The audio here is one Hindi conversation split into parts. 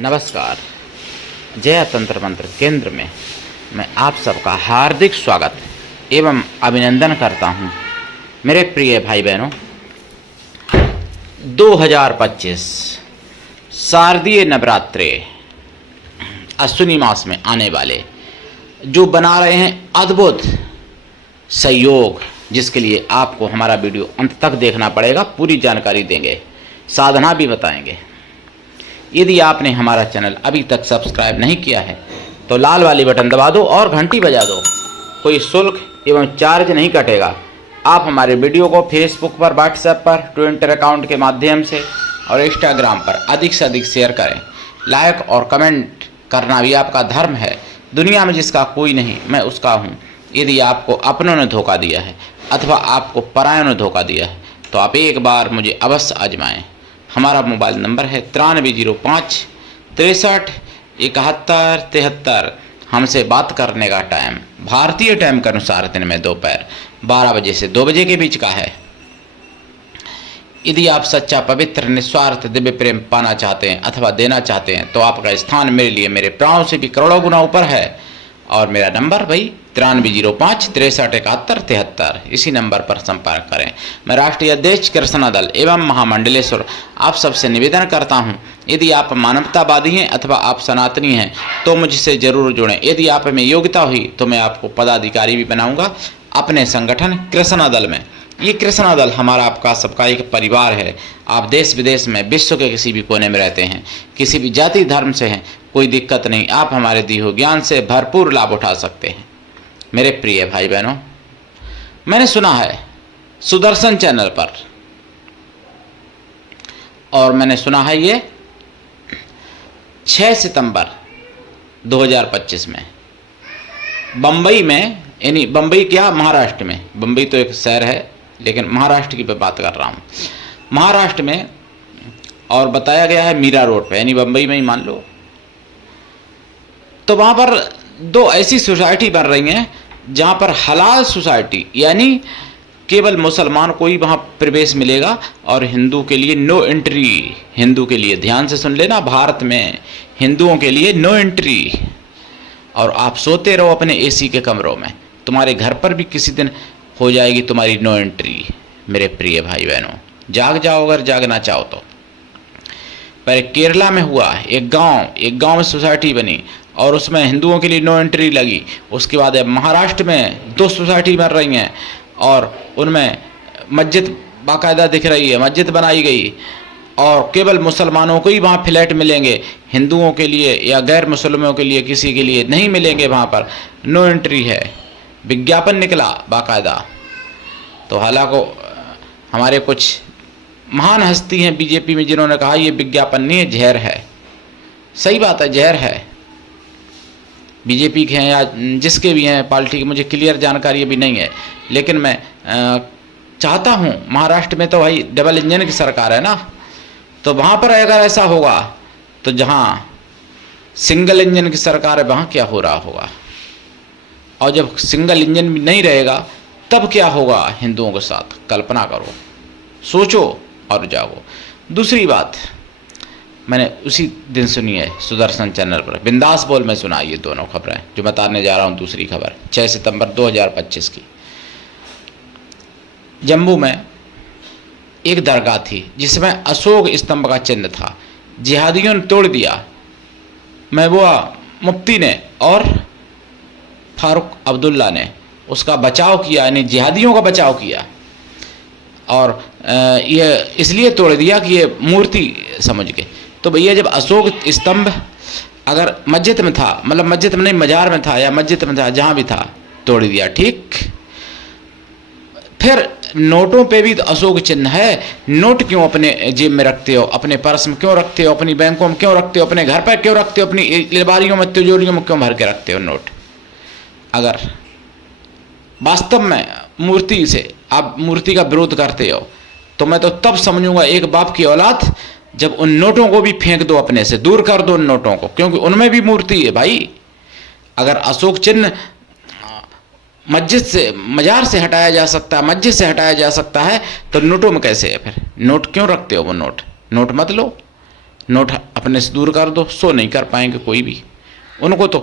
नमस्कार। जय तंत्र मंत्र केंद्र में मैं आप सबका हार्दिक स्वागत एवं अभिनंदन करता हूं। मेरे प्रिय भाई बहनों, 2025 शारदीय नवरात्रे अश्विनी मास में आने वाले जो बना रहे हैं अद्भुत सहयोग, जिसके लिए आपको हमारा वीडियो अंत तक देखना पड़ेगा। पूरी जानकारी देंगे, साधना भी बताएंगे। यदि आपने हमारा चैनल अभी तक सब्सक्राइब नहीं किया है तो लाल वाली बटन दबा दो और घंटी बजा दो। कोई शुल्क एवं चार्ज नहीं कटेगा। आप हमारे वीडियो को फेसबुक पर, व्हाट्सएप पर, ट्विटर अकाउंट के माध्यम से और इंस्टाग्राम पर अधिक से अधिक शेयर करें। लाइक और कमेंट करना भी आपका धर्म है। दुनिया में जिसका कोई नहीं, मैं उसका हूँ। यदि आपको अपनों ने धोखा दिया है अथवा आपको परायों ने धोखा दिया है तो आप एक बार मुझे अवश्य आजमाएं। हमारा मोबाइल नंबर है 9305 63 71 73। हमसे बात करने का टाइम भारतीय टाइम के अनुसार दिन में दोपहर 12 बजे से 2 बजे के बीच का है। यदि आप सच्चा, पवित्र, निस्वार्थ दिव्य प्रेम पाना चाहते हैं अथवा देना चाहते हैं तो आपका स्थान मेरे लिए मेरे प्राणों से भी करोड़ों गुना ऊपर है। और मेरा नंबर भाई 9305 63 71 73। इसी नंबर पर संपर्क करें। मैं राष्ट्रीय अध्यक्ष कृष्णा दल एवं महामंडलेश्वर आप सबसे निवेदन करता हूं, यदि आप मानवतावादी हैं अथवा आप सनातनी हैं तो मुझसे जरूर जुड़ें। यदि आप में योग्यता हुई तो मैं आपको पदाधिकारी भी बनाऊंगा अपने संगठन कृष्णा दल में। ये कृष्णा दल हमारा आपका सबका एक परिवार है। आप देश विदेश में, विश्व के किसी भी कोने में रहते हैं, किसी भी जाति धर्म से हैं, कोई दिक्कत नहीं। आप हमारे दिए हुए ज्ञान से भरपूर लाभ उठा सकते हैं। मेरे प्रिय भाई बहनों, मैंने सुना है सुदर्शन चैनल पर, और मैंने सुना है ये 6 सितंबर 2025 में बम्बई में, यानी बम्बई क्या, महाराष्ट्र में, बम्बई तो एक शहर है लेकिन महाराष्ट्र की बात कर रहा हूँ, महाराष्ट्र में, और बताया गया है मीरा रोड पे, यानी बम्बई में ही मान लो। तो वहाँ पर 2 ऐसी सोसाइटी बन रही हैं जहाँ पर हलाल सोसाइटी, यानी केवल मुसलमान को ही वहाँ प्रवेश मिलेगा और हिंदू के लिए नो एंट्री। हिंदू के लिए, ध्यान से सुन लेना, भारत में हिंदुओं के लिए नो एंट्री। और आप सोते रहो अपने एसी के कमरों में, तुम्हारे घर पर भी किसी दिन हो जाएगी तुम्हारी नो एंट्री। मेरे प्रिय भाई बहनों, जाग जाओ अगर जागना चाहो तो। पर केरला में हुआ, एक गांव में सोसाइटी बनी और उसमें हिंदुओं के लिए नो एंट्री लगी। उसके बाद अब महाराष्ट्र में 2 सोसाइटी बन रही हैं और उनमें मस्जिद बाकायदा दिख रही है, मस्जिद बनाई गई और केवल मुसलमानों को ही वहाँ फ्लैट मिलेंगे। हिंदुओं के लिए या गैर मुसलमानों के लिए किसी के लिए नहीं मिलेंगे। वहाँ पर नो एंट्री है, विज्ञापन निकला बाकायदा। तो हालांकि हमारे कुछ महान हस्ती हैं बीजेपी में जिन्होंने कहा ये विज्ञापन नहीं है, जहर है। सही बात है, जहर है। बीजेपी के हैं या जिसके भी हैं पार्टी की, मुझे क्लियर जानकारी अभी नहीं है, लेकिन मैं चाहता हूँ, महाराष्ट्र में तो भाई डबल इंजन की सरकार है ना, तो वहाँ पर अगर ऐसा होगा तो जहाँ सिंगल इंजन की सरकार है वहाँ क्या हो रहा होगा, और जब सिंगल इंजन भी नहीं रहेगा तब क्या होगा हिंदुओं के साथ। कल्पना करो, सोचो और जागो। दूसरी बात मैंने उसी दिन सुनी है सुदर्शन चैनल पर, बिंदास बोल में सुना ये दोनों खबरें जो बताने जा रहा हूँ। दूसरी खबर 6 सितंबर 2025 की, जम्मू में एक दरगाह थी जिसमें अशोक स्तंभ का चिन्ह था। जिहादियों ने तोड़ दिया। महबूबा मुफ्ती ने और फारूक अब्दुल्ला ने उसका बचाव किया, यानी जिहादियों का बचाव किया। और ये इसलिए तोड़ दिया कि ये मूर्ति समझ के। तो भैया जब अशोक स्तंभ अगर मस्जिद में था, मतलब मस्जिद में नहीं, मजार में था या मस्जिद में था, जहाँ भी था, तोड़ दिया, ठीक। फिर नोटों पे भी तो अशोक चिन्ह है। नोट क्यों अपने जेब में रखते हो, अपने पर्स में क्यों रखते हो, अपनी बैंकों में क्यों रखते हो, अपने घर पर क्यों रखते हो, अपनी अलमारियों में, तिजोरियों में क्यों भर के रखते हो नोट? अगर वास्तव में मूर्ति से आप मूर्ति का विरोध करते हो तो मैं तो तब समझूंगा एक बाप की औलाद जब उन नोटों को भी फेंक दो, अपने से दूर कर दो उन नोटों को, क्योंकि उनमें भी मूर्ति है भाई। अगर अशोक चिन्ह मस्जिद से, मजार से हटाया जा सकता है, मस्जिद से हटाया जा सकता है, तो नोटों में कैसे है फिर? नोट क्यों रखते हो वो? नोट मत लो। नोट अपने से दूर कर दो, सो नहीं कर पाएंगे कोई भी। उनको तो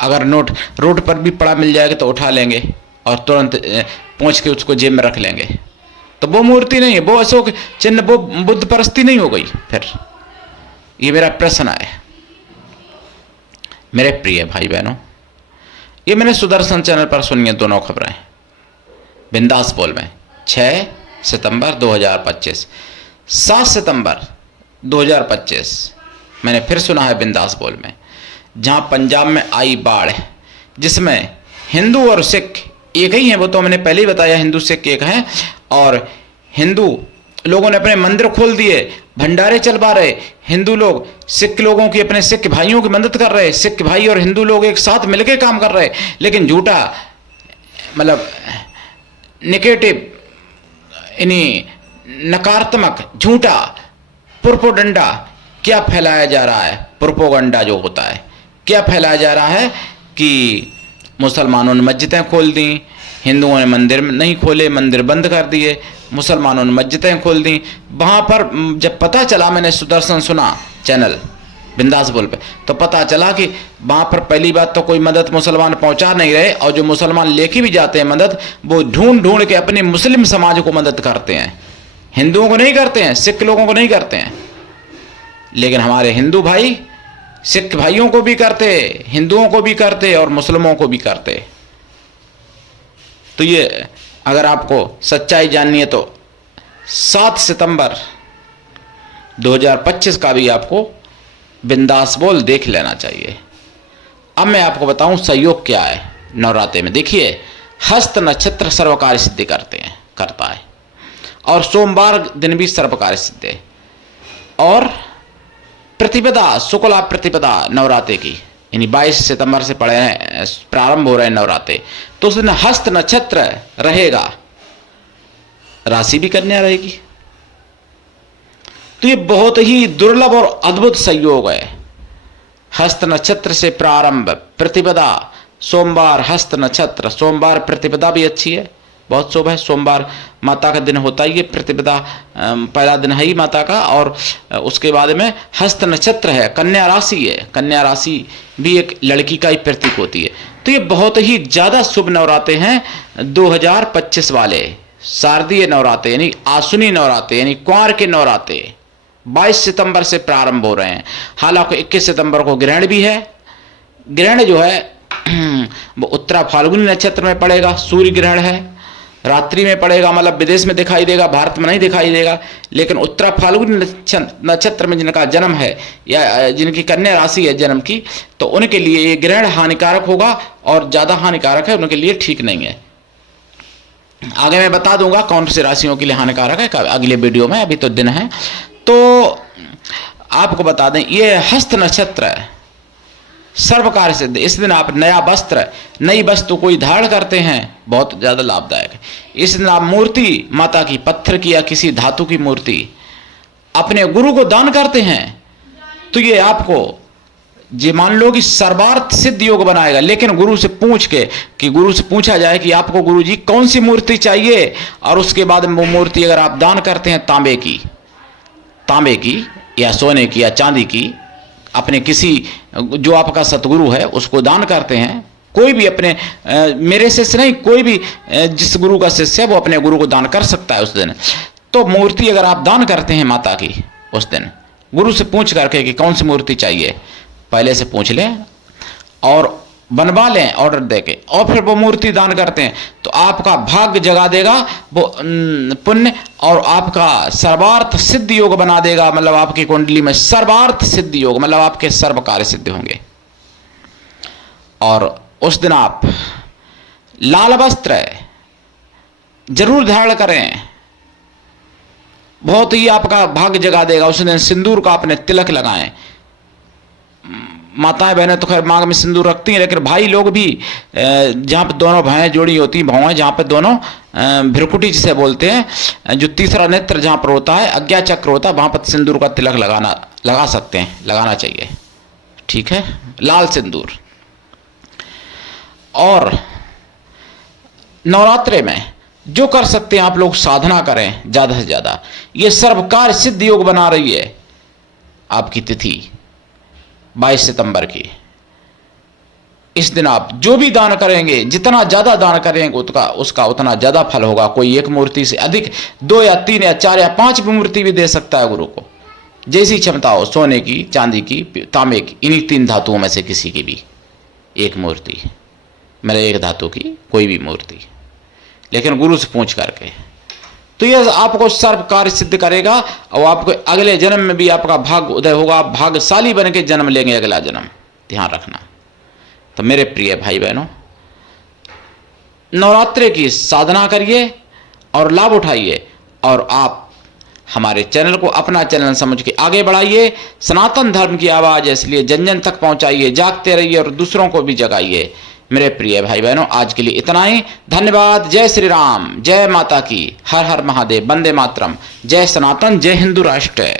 अगर नोट रोड पर भी पड़ा मिल जाएगा तो उठा लेंगे और तुरंत पहुँच के उसको जेब में रख लेंगे। तो वो मूर्ति नहीं है, वो अशोक चिन्ह, वो बुद्ध परस्ती नहीं हो गई फिर। ये मेरा प्रश्न है मेरे प्रिय भाई बहनों। ये मैंने सुदर्शन चैनल पर सुनी है दोनों खबरें। बिंदास बोल में 6 सितंबर 2025, 7 सितंबर 2025 मैंने फिर सुना है बिंदास बोल में, जहां पंजाब में आई बाढ़ जिसमें हिंदू और सिख एक ही हैं। वो तो मैंने पहले ही बताया, हिंदू सिख एक हैं। और हिंदू लोगों ने अपने मंदिर खोल दिए, भंडारे चलवा रहे। हिंदू लोग सिख लोगों की, अपने सिख भाइयों की मदद कर रहे। सिख भाई और हिंदू लोग एक साथ मिलकर काम कर रहे। लेकिन झूठा मतलब नेगेटिव, यानी नकारात्मक झूठा प्रोपोगंडा क्या फैलाया जा रहा है। प्रोपोगंडा जो होता है क्या फैलाया जा रहा है कि मुसलमानों ने मस्जिदें खोल दी, हिंदुओं ने मंदिर नहीं खोले, मंदिर बंद कर दिए, मुसलमानों ने मस्जिदें खोल दी। वहाँ पर जब पता चला, मैंने सुदर्शन सुना चैनल बिंदास बोल पे, तो पता चला कि वहाँ पर पहली बात तो कोई मदद मुसलमान पहुँचा नहीं रहे, और जो मुसलमान लेके भी जाते हैं मदद, वो ढूंढ ढूंढ के अपने मुस्लिम समाज को मदद करते हैं, हिंदुओं को नहीं करते हैं, सिख लोगों को नहीं करते हैं। लेकिन हमारे हिंदू भाई सिख भाइयों को भी करते, हिंदुओं को भी करते और मुस्लिमों को भी करते। तो ये अगर आपको सच्चाई जाननी है तो 7 सितंबर 2025 का भी आपको बिंदास बोल देख लेना चाहिए। अब मैं आपको बताऊं सहयोग क्या है नवरात्रे में। देखिए, हस्त नक्षत्र सर्वकार्य सिद्धि करता है, और सोमवार दिन भी सर्वकार्य सिद्धि है, और प्रतिपदा शुक्ला प्रतिपदा नवरात्रे की, यानी 22 सितंबर से प्रारंभ हो रहे हैं नवरात्रे, तो उस दिन हस्त नक्षत्र रहेगा, राशि भी कन्या रहेगी। तो ये बहुत ही दुर्लभ और अद्भुत संयोग है। हस्त नक्षत्र से प्रारंभ, प्रतिपदा सोमवार, हस्त नक्षत्र सोमवार, प्रतिपदा भी अच्छी है, बहुत शुभ है। सोमवार माता का दिन होता ही है, प्रतिपदा पहला दिन है ही माता का, और उसके बाद में हस्त नक्षत्र है, कन्या राशि है। कन्या राशि भी एक लड़की का ही प्रतीक होती है। तो ये बहुत ही ज़्यादा शुभ नवरात्रे हैं 2025 वाले, शारदीय नवरात्रे यानी आसुनी नवरात्रे, यानी कुंवार के नवरात्रे 22 सितंबर से प्रारंभ हो रहे हैं। हालांकि 21 सितंबर को ग्रहण भी है। ग्रहण जो है वो उत्तरा फाल्गुनी नक्षत्र में पड़ेगा, सूर्य ग्रहण है, रात्रि में पड़ेगा, मतलब विदेश में दिखाई देगा, भारत में नहीं दिखाई देगा। लेकिन उत्तरा फाल्गुनी नक्षत्र में जिनका जन्म है या जिनकी कन्या राशि है जन्म की, तो उनके लिए ये ग्रहण हानिकारक होगा, और ज़्यादा हानिकारक है, उनके लिए ठीक नहीं है। आगे मैं बता दूंगा कौन सी राशियों के लिए हानिकारक है अगले वीडियो में, अभी तो दिन है। तो आपको बता दें, ये हस्त नक्षत्र है, सर्वकार्य सिद्ध। इस दिन आप नया वस्त्र, नई वस्तु कोई धारण करते हैं, बहुत ज़्यादा लाभदायक है। इस दिन आप मूर्ति माता की, पत्थर की या किसी धातु की मूर्ति अपने गुरु को दान करते हैं, तो ये आपको जी मान लो कि सर्वार्थ सिद्ध योग बनाएगा। लेकिन गुरु से पूछ के, कि गुरु से पूछा जाए कि आपको गुरु जी कौन सी मूर्ति चाहिए, और उसके बाद वो मूर्ति अगर आप दान करते हैं तांबे की या सोने की या चांदी की, अपने किसी जो आपका सतगुरु है उसको दान करते हैं, कोई भी अपने मेरे शिष्य नहीं, कोई भी जिस गुरु का शिष्य है वो अपने गुरु को दान कर सकता है उस दिन। तो मूर्ति अगर आप दान करते हैं माता की उस दिन, गुरु से पूछ करके कि कौन सी मूर्ति चाहिए, पहले से पूछ लें और बनवा लें ऑर्डर देके, और फिर वो मूर्ति दान करते हैं, तो आपका भाग्य जगा देगा वो पुण्य, और आपका सर्वार्थ सिद्ध योग बना देगा। मतलब आपकी कुंडली में सर्वार्थ सिद्ध योग, मतलब आपके सर्व कार्य सिद्ध होंगे। और उस दिन आप लाल वस्त्र जरूर धारण करें, बहुत ही आपका भाग्य जगा देगा। उस दिन सिंदूर का अपने तिलक लगाएं। माताएं बहनें तो खैर मांग में सिंदूर रखती हैं, लेकिन भाई लोग भी जहाँ पर दोनों भैंस जोड़ी होती हैं, भौएं जहाँ पर दोनों भ्रिकुटी जिसे बोलते हैं, जो तीसरा नेत्र जहाँ पर होता है, अज्ञा चक्र होता है, वहाँ पर सिंदूर का तिलक लगा सकते हैं, लगाना चाहिए। ठीक है, लाल सिंदूर। और नवरात्रे में जो कर सकते हैं आप लोग, साधना करें ज़्यादा से ज़्यादा। ये सर्वकार्य सिद्ध योग बना रही है, आपकी तिथि 22 सितंबर की। इस दिन आप जो भी दान करेंगे, जितना ज़्यादा दान करेंगे उसका उतना ज़्यादा फल होगा। कोई एक मूर्ति से अधिक 2 या 3 या 4 या 5 मूर्ति भी दे सकता है गुरु को, जैसी क्षमता हो, सोने की, चांदी की, तांबे की, इन्हीं 3 धातुओं में से किसी की भी एक मूर्ति, मेरे एक धातु की कोई भी मूर्ति, लेकिन गुरु से पूछ करके। तो यह आपको सर्व कार्य सिद्ध करेगा और आपको अगले जन्म में भी आपका भाग्य उदय होगा। आप भाग्यशाली बन के जन्म लेंगे अगला जन्म, ध्यान रखना। तो मेरे प्रिय भाई बहनों, नवरात्रि की साधना करिए और लाभ उठाइए, और आप हमारे चैनल को अपना चैनल समझ के आगे बढ़ाइए। सनातन धर्म की आवाज़ इसलिए जन जन तक पहुंचाइए, जागते रहिए और दूसरों को भी जगाइए। मेरे प्रिय भाई बहनों, आज के लिए इतना ही। धन्यवाद। जय श्री राम, जय माता की, हर हर महादेव, वंदे मातरम, जय सनातन, जय हिंदू राष्ट्र।